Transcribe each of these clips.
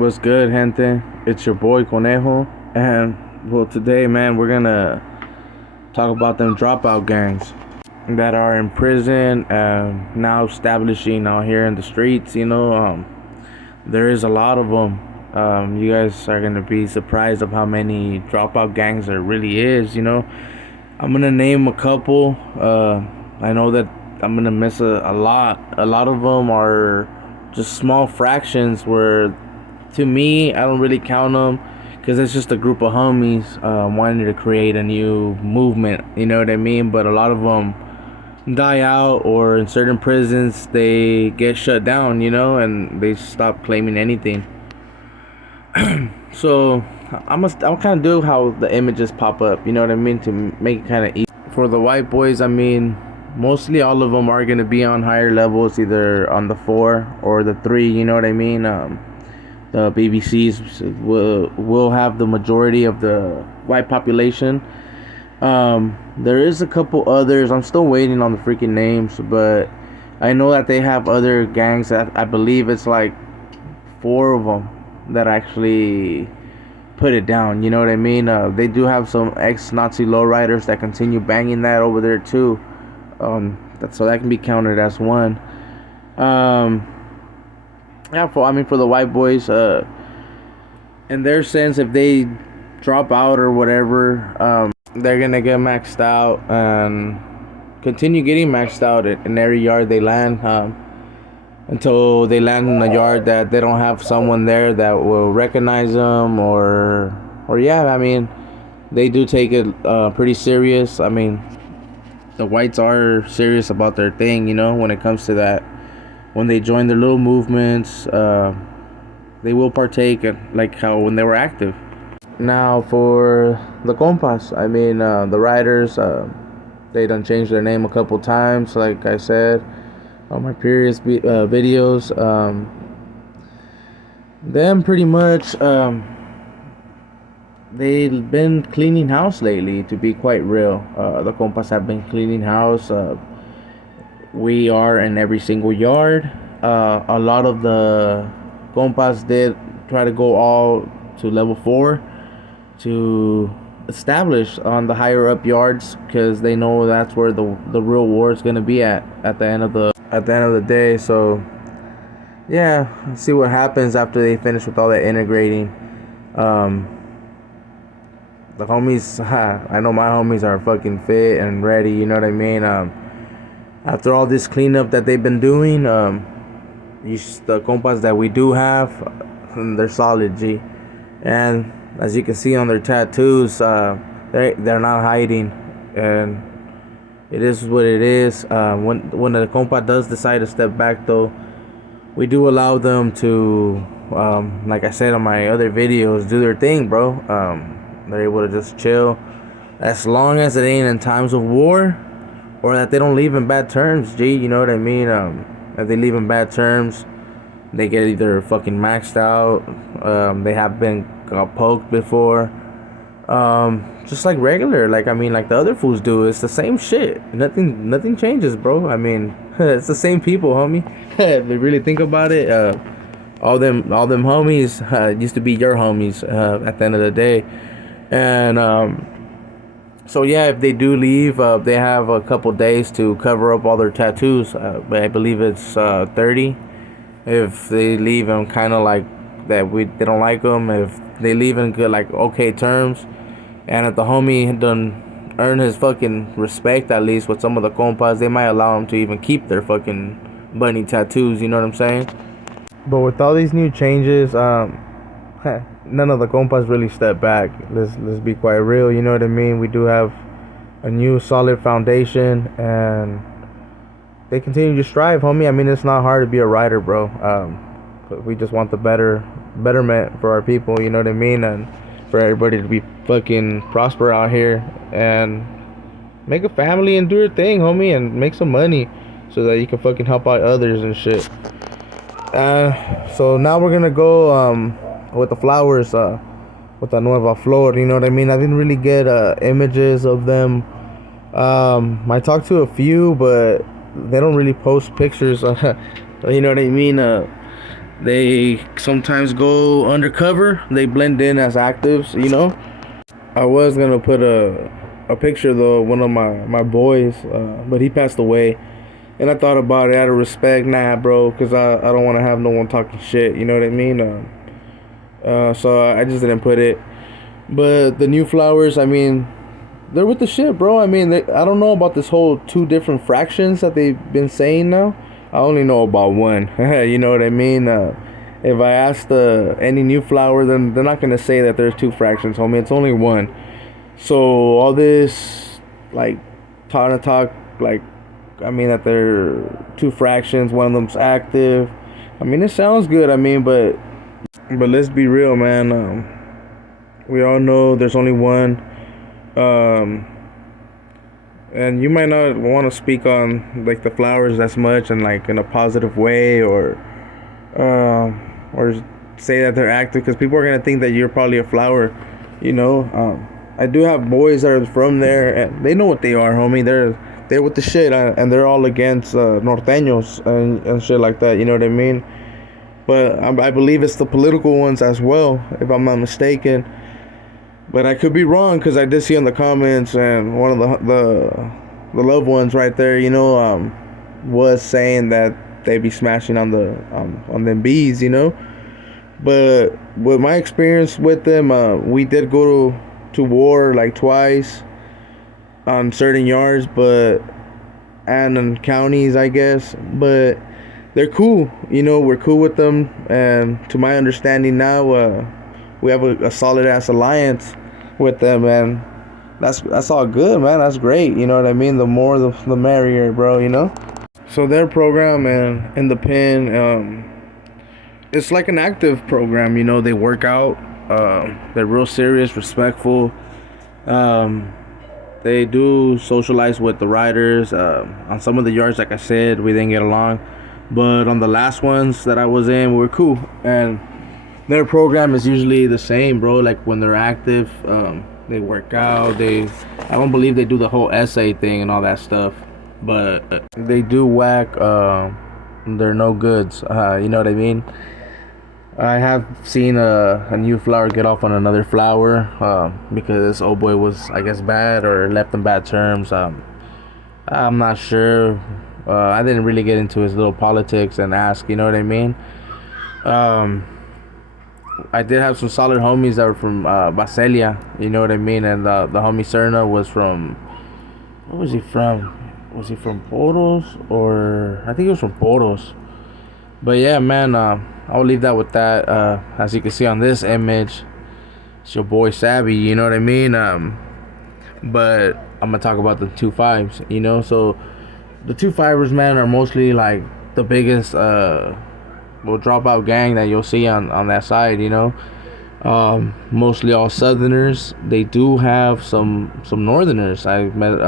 What's good, gente? It's your boy Conejo, and well, today, man, we're gonna talk about them dropout gangs that are in prison and now establishing out here in the streets. There is a lot of them. You guys are gonna be surprised of how many dropout gangs there really is. I'm gonna name a couple. I know that I'm gonna miss a lot. A lot of them are just small fractions where, to me, I don't really count them because it's just a group of homies wanting to create a new movement. You know what I mean? But a lot of them die out, or in certain prisons they get shut down. And they stop claiming anything. So I'll kind of do how the images pop up. You know what I mean? To make it kind of easy for the white boys. I mean, mostly all of them are gonna be on higher levels, either on the 4 or the 3. You know what I mean? The BBCs will have the majority of the white population. There is a couple others. I'm still waiting on the freaking names, but I know that they have other gangs. I believe it's like 4 of them that actually put it down. You know what I mean? They do have some ex-Nazi lowriders that continue banging that over there too. So that can be counted as one. For the white boys, in their sense, if they drop out or whatever, they're gonna get maxed out and continue getting maxed out in every yard they land, until they land in a yard that they don't have someone there that will recognize them, or they do take it pretty serious. I mean, the whites are serious about their thing, when it comes to that. When they join their little movements, they will partake, like how when they were active. Now for the compas, the riders, they done changed their name a couple times, like I said on my previous videos. Them pretty much, they've been cleaning house lately, to be quite real. The compas have been cleaning house. We are in every single yard. A lot of the compas did try to go all to level 4 to establish on the higher up yards, because they know that's where the real war is gonna be at the end of the day. So yeah, let's see what happens after they finish with all that integrating. The homies, I know my homies are fucking fit and ready. You know what I mean? After all this cleanup that they've been doing, the compas that we do have, they're solid, G. And as you can see on their tattoos, they're not hiding, and it is what it is. When the compa does decide to step back, though, we do allow them to, like I said on my other videos, do their thing, bro. They're able to just chill, as long as it ain't in times of war, or that they don't leave in bad terms, G. You know what I mean? If they leave in bad terms, they get either fucking maxed out. They have been got poked before. Just like regular, like the other fools do. It's the same shit. Nothing changes, bro. It's the same people, homie. If you really think about it, all them homies used to be your homies at the end of the day. And so yeah, if they do leave, they have a couple days to cover up all their tattoos. But I believe it's 30. If they leave them kind of like that, they don't like them. If they leave in good, like, okay terms, and if the homie done earn his fucking respect, at least with some of the compas, they might allow him to even keep their fucking bunny tattoos. You know what I'm saying? But with all these new changes, none of the compas really step back. Let's be quite real. You know what I mean? We do have a new solid foundation, and they continue to strive, homie. It's not hard to be a rider, bro. We just want the betterment for our people. You know what I mean? And for everybody to be fucking prosper out here and make a family and do your thing, homie, and make some money so that you can fucking help out others and shit. So now we're gonna go with the flowers, with the Nueva Flor. You know what I mean? I didn't really get images of them. I talked to a few, but they don't really post pictures. You know what I mean? They sometimes go undercover. They blend in as actives, you know. I was gonna put a picture though of one of my boys, but he passed away. And I thought about it out of respect, nah, bro, because I don't want to have no one talking shit. You know what I mean? So I just didn't put it. But the new flowers, I mean, they're with the shit, bro. I mean, I don't know about this whole two different fractions that they've been saying now. I only know about one. You know what I mean? If I ask any new flower, then they're not gonna say that there's two fractions, homie. It's only one. So all this, like, talk, like, I mean that they're two fractions. One of them's active. I mean, it sounds good. I mean, but let's be real, man. We all know there's only one. Um, and you might not want to speak on like the flowers as much and like in a positive way, or say that they're active because people are gonna think that you're probably a flower. You know, I do have boys that are from there and they know what they are, homie. They're with the shit, and they're all against norteños and shit like that. You know what I mean? But I believe it's the political ones as well, if I'm not mistaken. But I could be wrong because I did see in the comments, and one of the loved ones right there, you know, was saying that they be smashing on them bees, you know. But with my experience with them, we did go to war like twice on certain yards, but and in counties, I guess. But they're cool, you know. We're cool with them, and to my understanding now, we have a solid ass alliance with them, and that's all good, man. That's great, you know what I mean. The more the merrier, bro. You know. So their program and in the pen, it's like an active program. You know, they work out. They're real serious, respectful. Um, they do socialize with the riders. On some of the yards, like I said, we didn't get along, but on the last ones that I was in, we were cool. And their program is usually the same, bro. Like when they're active, they work out. I don't believe they do the whole essay thing and all that stuff, but they do whack. They're no goods. You know what I mean? I have seen a new flower get off on another flower because this old boy was, I guess, bad or left in bad terms. I'm not sure. I didn't really get into his little politics and ask. You know what I mean? I did have some solid homies that were from Baselia, you know what I mean? And the homie Serna was from, where was he from? Was he from Poros? Or, I think he was from Poros. But yeah, man, I'll leave that with that. As you can see on this image, it's your boy Savvy, you know what I mean? But I'm going to talk about the 2.5s, you know? So, the 2.5ers, man, are mostly like the biggest dropout gang that you'll see on that side, you know. Mostly all Southerners. They do have some Northerners. I met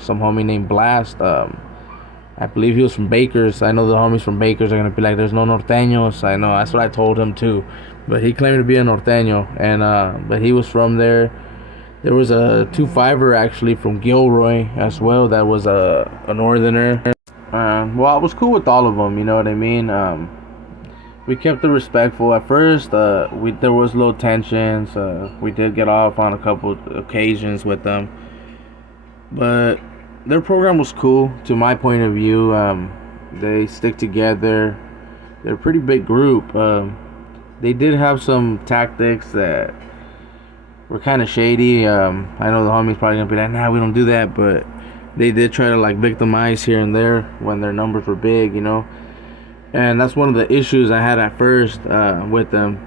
some homie named Blast. I believe he was from Bakers. I know the homies from Bakers are gonna be like, "There's no norteños." I know, that's what I told him too. But he claimed to be a norteño, and but he was from there. There was a 2.5er actually from Gilroy as well that was a Northerner. Well, I was cool with all of them. You know what I mean? We kept it respectful at first. There was little tensions. We did get off on a couple occasions with them, but their program was cool to my point of view. They stick together. They're a pretty big group. They did have some tactics that were kind of shady. I know the homies probably gonna be like, "Nah, we don't do that," but they did try to like victimize here and there when their numbers were big, you know. And that's one of the issues I had at first with them,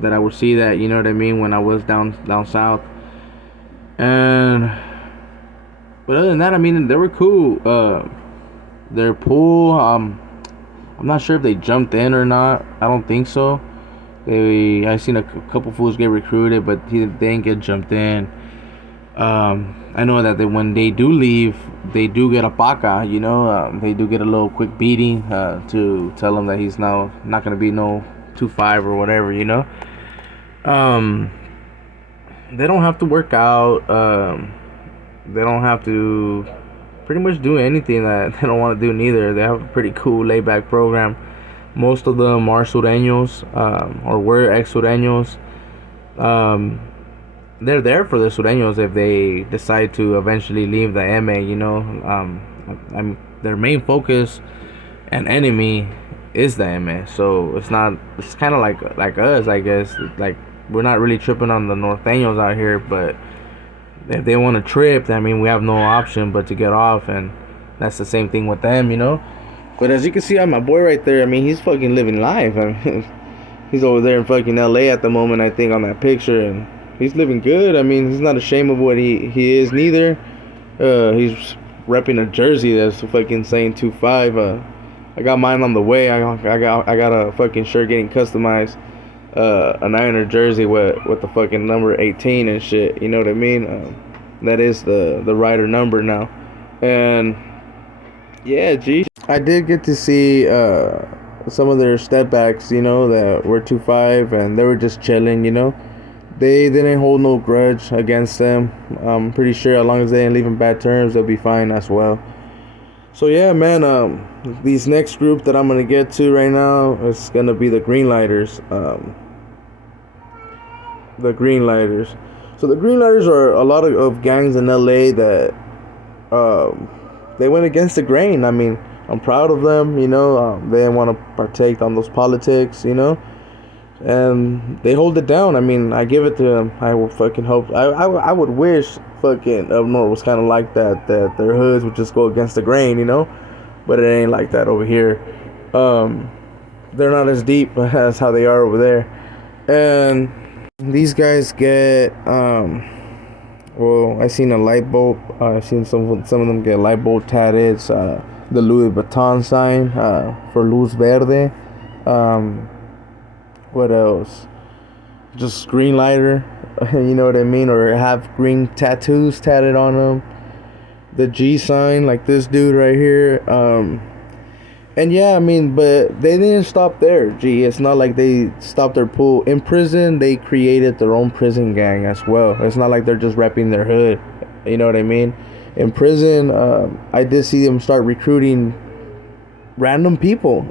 that I would see that, you know what I mean, when I was down south. And but other than that, I mean, they were cool. Their pool, I'm not sure if they jumped in or not. I don't think so. I seen a couple fools get recruited, but they didn't get jumped in. I know that when they do leave, they do get a paca, you know. They do get a little quick beating to tell them that he's now not going to be no 2.5 or whatever, you know. They don't have to work out. They don't have to pretty much do anything that they don't want to do neither. They have a pretty cool laid back program. Most of them are sureños, or were ex-sureños. Um, they're there for the sureños if they decide to eventually leave the MA, you know. Their main focus and enemy is the MA, so it's kind of like us, I guess. Like, we're not really tripping on the norteños out here, but if they want to trip, I mean, we have no option but to get off, and that's the same thing with them, you know. But as you can see on my boy right there, I mean, he's fucking living life. I mean, he's over there in fucking LA at the moment, I think, on that picture, and he's living good. I mean, he's not ashamed of what he is neither. He's repping a jersey that's fucking saying 2-5. I got mine on the way. I got a fucking shirt getting customized. A Niner jersey with the fucking number 18 and shit. You know what I mean? That is the rider number now. And yeah, gee, I did get to see some of their step backs, you know, that were 2-5, and they were just chilling, you know. They didn't hold no grudge against them. I'm pretty sure as long as they didn't leave in bad terms, they'll be fine as well. So yeah, man, these next group that I'm gonna get to right now is gonna be the Greenlighters. The Greenlighters. So the Greenlighters are a lot of gangs in LA that they went against the grain. I mean, I'm proud of them, you know. They didn't want to partake on those politics, you know, and they hold it down. I mean, I give it to them. I would fucking hope. I would wish fucking up north was kind of like that their hoods would just go against the grain, you know, but it ain't like that over here. They're not as deep as how they are over there, and these guys get well, I seen a light bulb. I seen some of them get light bulb tatted. The Louis Vuitton sign for Luz Verde. What else? Just green lighter, you know what I mean, or have green tattoos tatted on them. The G sign, like this dude right here. And yeah, I mean, but they didn't stop there. Gee, it's not like they stopped their pool. In prison, they created their own prison gang as well. It's not like they're just repping their hood. You know what I mean? In prison, I did see them start recruiting random people.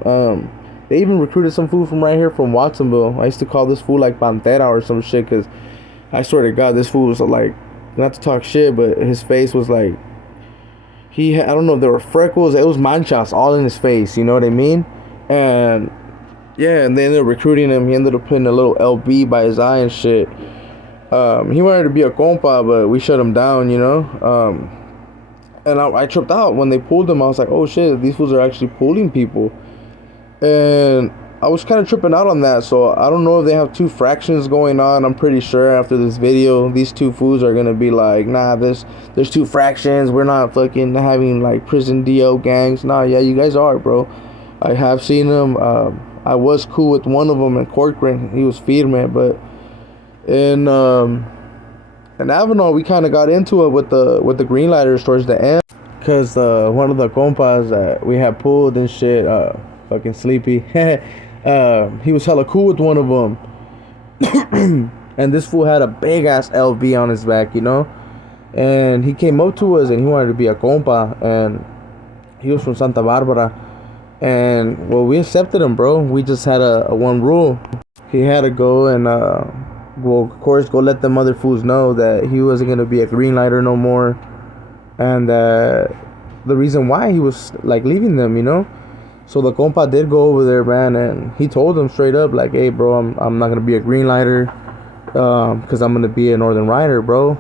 They even recruited some fool from right here from Watsonville. I used to call this fool like Pantera or some shit, because I swear to God, this fool was like, not to talk shit, but his face was like, I don't know if there were freckles. It was manchas all in his face. You know what I mean? And yeah, and then they're recruiting him. He ended up putting a little LB by his eye and shit. He wanted to be a compa, but we shut him down, you know. And I tripped out when they pulled him. I was like, oh shit, these fools are actually pulling people. And I was kind of tripping out on that. So I don't know if they have two fractions going on. I'm pretty sure after this video, these two fools are gonna be like, nah, there's two fractions. We're not fucking having like prison DO gangs. Nah, yeah, you guys are, bro. I have seen them. I was cool with one of them in Corcoran. He was firme, but in Avenal, we kind of got into it with the Greenlighters towards the end, cause one of the compas that we had pulled and shit, fucking sleepy. He was hella cool with one of them, and this fool had a big ass LV on his back, you know. And he came up to us and he wanted to be a compa, and he was from Santa Barbara. And well, we accepted him, bro. We just had a one rule. He had to go and well, of course, go let them other fools know that he wasn't gonna be a Greenlighter no more, and the reason why he was like leaving them, you know. So the compa did go over there, man, and he told them straight up, like, hey, bro, I'm not gonna be a Greenlighter, because I'm gonna be a Northern Rider, bro.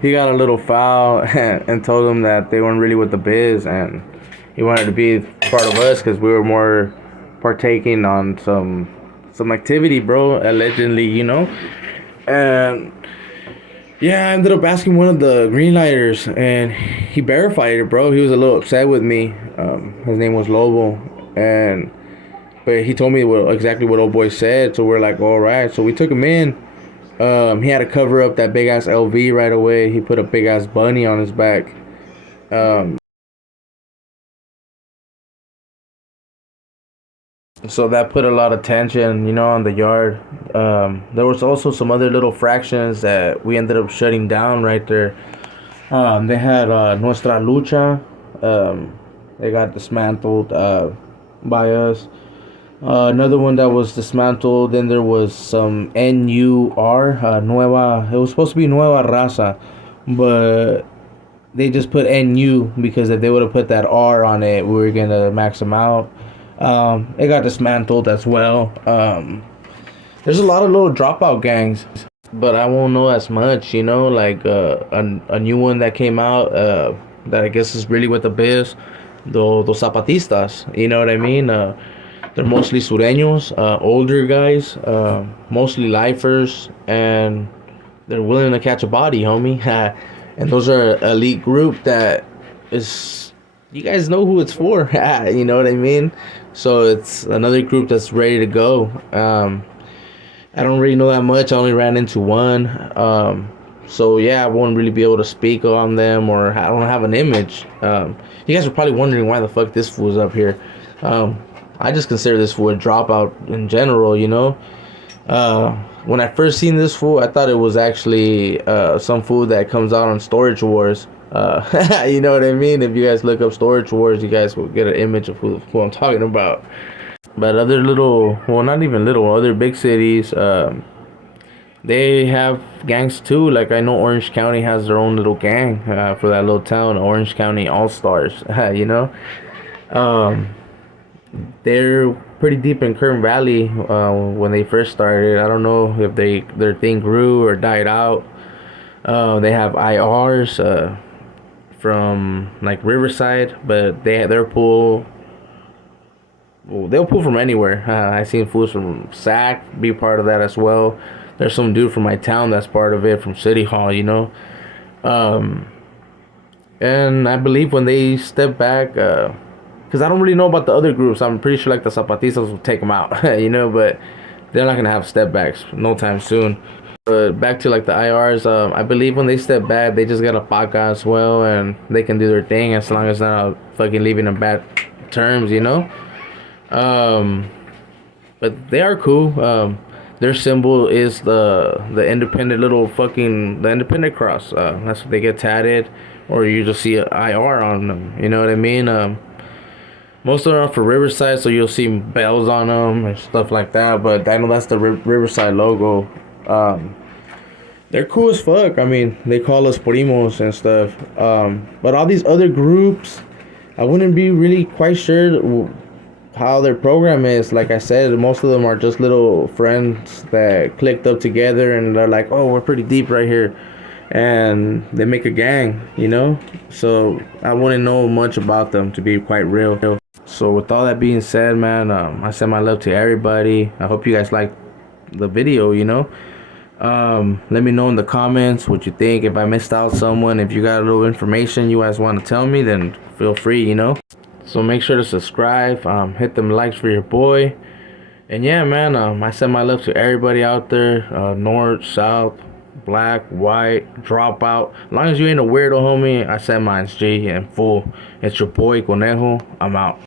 He got a little foul and told them that they weren't really with the biz, and he wanted to be part of us because we were more partaking on some activity, bro, allegedly, you know. And yeah, I ended up asking one of the Greenlighters, and he verified it, bro. He was a little upset with me. His name was Lobo, but he told me exactly what old boy said. So we're like, all right. So we took him in. He had to cover up that big ass LV right away. He put a big ass bunny on his back. So that put a lot of tension, you know, on the yard. There was also some other little fractions that we ended up shutting down right there. They had Nuestra Lucha. They got dismantled. by us. Another one that was dismantled. Then there was some NUR, Nueva. It was supposed to be Nueva Raza, but they just put NU because if they would have put that R on it, we were gonna max them out. It got dismantled as well. There's a lot of little dropout gangs, but I won't know as much. Like a new one that came out that I guess is really what the biz. Those zapatistas. You know what I mean? They're mostly sureños, older guys, mostly lifers, and they're willing to catch a body, homie. And those are an elite group that is, you guys know who it's for. You know what I mean? So it's another group that's ready to go. I don't really know that much. I only ran into one. So yeah, I won't really be able to speak on them, or I don't have an image. You guys are probably wondering why the fuck this fool's up here. I just consider this fool a dropout in general, When I first seen this fool, I thought it was actually some fool that comes out on Storage Wars. You know what I mean? If you guys look up Storage Wars, you guys will get an image of who I'm talking about. But other little, well, not even little, other big cities, they have gangs too. Like I know Orange County has their own little gang for that little town, Orange County All Stars. Um, they're pretty deep in Kern Valley when they first started. I don't know if their thing grew or died out. They have IRs from like Riverside, but their pool. Well, they'll pull from anywhere. I seen fools from SAC be part of that as well. There's some dude from my town that's part of it from City Hall, Um, and I believe when they step back, because I don't really know about the other groups. I'm pretty sure like the Zapatistas will take them out, but they're not gonna have step backs no time soon. But back to like the IRs, I believe when they step back, they just got a paca as well, and they can do their thing as long as they're not fucking leaving in bad terms, But they are cool. Their symbol is the independent the independent cross. That's what they get tatted, or you just see an IR on them. You know what I mean? Most of them are for Riverside, so you'll see bells on them and stuff like that. But I know that's the Riverside logo. They're cool as fuck. I mean, they call us primos and stuff. But all these other groups, I wouldn't be really quite sure how their program is. Like I said, most of them are just little friends that clicked up together and they're like, oh, we're pretty deep right here, and they make a gang, so I wouldn't know much about them, to be quite real. So with all that being said, man, I send my love to everybody. I hope you guys liked the video. Let me know in the comments what you think. If I missed out someone, if you got a little information you guys want to tell me, then feel free. So make sure to subscribe, hit them likes for your boy. And yeah, man, I send my love to everybody out there, north, south, black, white, dropout. As long as you ain't a weirdo, homie, I send mine G in full. It's your boy Conejo. I'm out.